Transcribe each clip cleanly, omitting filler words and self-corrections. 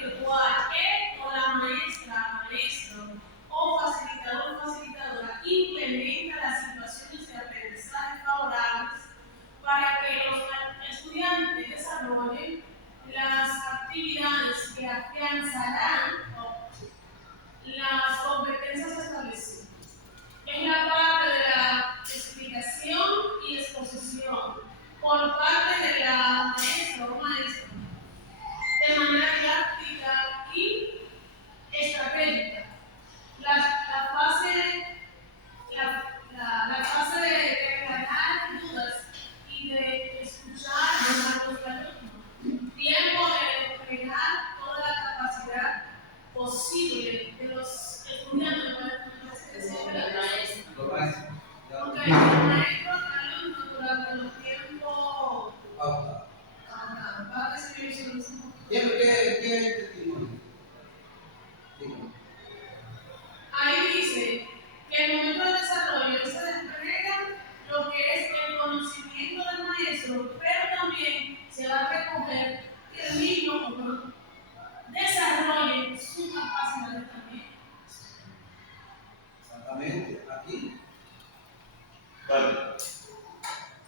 virtual, él o la maestra, maestro o facilitador o facilitadora implementa las situaciones de aprendizaje favorables para que los estudiantes desarrollen las actividades que afianzarán las competencias establecidas. Es la parte de la explicación y exposición por parte de la maestra o maestro de manera didáctica y estratégica. La fase de aclarar dudas y de escuchar a los alumnos. Tiempo de crear toda la capacidad posible de los estudiantes porque el maestro alumno durante los tiempos va a recibir solución. Ahí dice que en el momento del desarrollo se despliega lo que es el conocimiento del maestro, pero también se va a recoger que el niño desarrolle su capacidad también. Exactamente, aquí. Bueno,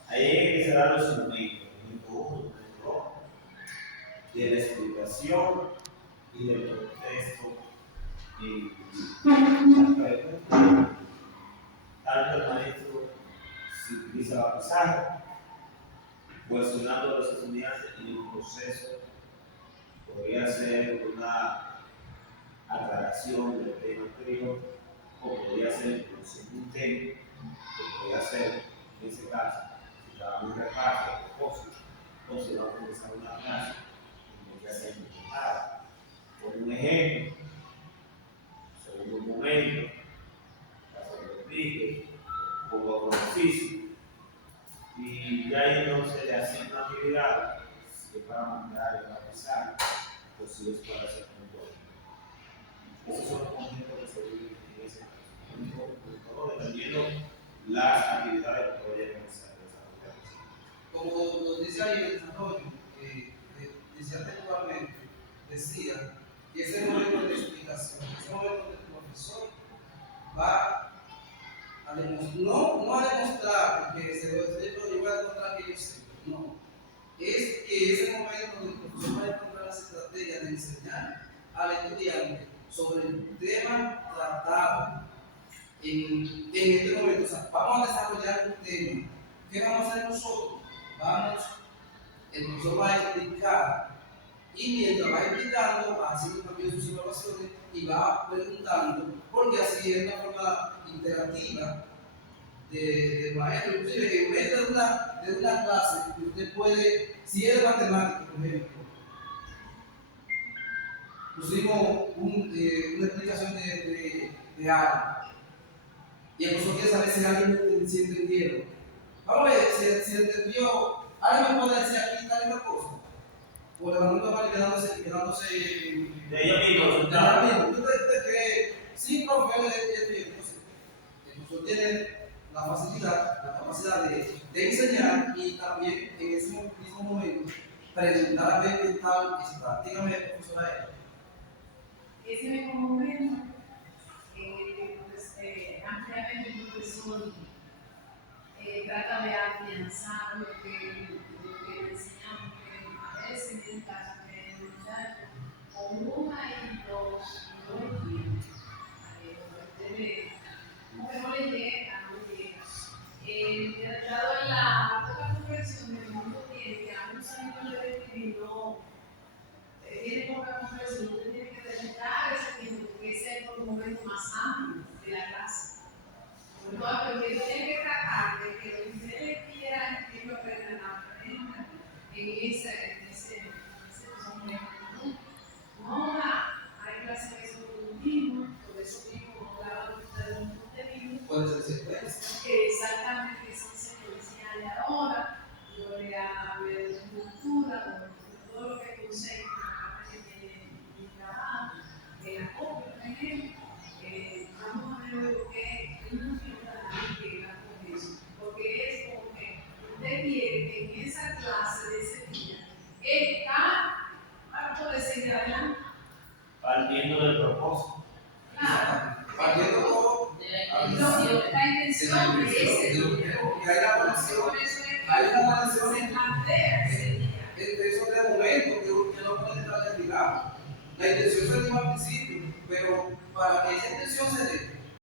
ahí hay que cerrar los momentos. Momento 1, momento 2, de la explicación y del contexto. Tanto el maestro si utiliza la pizarra, cuestionando a los estudiantes en el proceso, podría ser una aclaración del tema anterior, o podría ser introducir un tema, que podría ser, en ese caso, si estaba un repaso, propósito, o si va a comenzar una clase, tendría que ser implementada. Por un ejemplo, segundo momento, para que lo explique, pongo otro ejercicio, y ya ahí entonces le asigno una actividad, si es para mandar y para pisar, o si es para hacer control. Esos son los conceptos que se viven en ese caso, dependiendo las actividades que vayan a desarrollar. Como lo dice ahí en el desarrollo, decía textualmente, decía que ese momento de explicación, ese momento que el profesor va a demostrar, no a demostrar que yo voy a demostrar que yo sé, no. Es que ese momento donde el profesor va a encontrar las estrategias de enseñar al estudiante sobre el tema tratado en este momento. O sea, vamos a desarrollar un tema. ¿Qué vamos a hacer nosotros? El profesor va a explicar y mientras va explicando, va haciendo también sus evaluaciones y va preguntando, porque así es una forma interactiva del maestro. Inclusive, que en medio de una clase, usted puede, si es de matemáticas, por ejemplo, pusimos una explicación de algo y el profesor quiere saber si alguien se entendieron. Vamos a ver si entendió. ¿Alguien me puede decir aquí tal cosa? O levantando la mano quedándose de ella misma, ¿Usted cree? Sí, profe, el profesor tiene la facilidad, la capacidad de enseñar y también en ese mismo momento preguntar a ver qué tal está. Dígame, profesora. Ese mismo momento en el que ampliamente el profesor trata de afianzar lo que le enseñamos, que a veces en el caso de el muchacho con una y dos no entiende, como que no le llega, dado en la poca comprensión del mundo que a unos años de escribir no tiene poca comprensión, usted tiene que dedicar ese tiempo, porque ese es el momento más amplio de la clase. Porque tiene que tratar de que lo que usted le quiera que lo aprendan en ese momento. No hay clases que son continuas, por eso mismo hablaba de un contenido. Puede ser secuencia. Que exactamente que son secuenciales ahora, yo le hablé de su cultura, todo lo que concentra que tiene mi trabajo, de la copia, por ejemplo. Vamos a ver luego que una figura que va con eso, porque es como que usted quiere que en esa clase de ese día está para poder seguir adelante. partiendo del propósito. Claro. Partiendo todo La intención de ese día. que hay la conexión, Por eso es que hay una conexión se plantea ese día. entre esos tres momentos que no pueden estar desligados. La intención se dio al principio, pero para que esa intención se dé,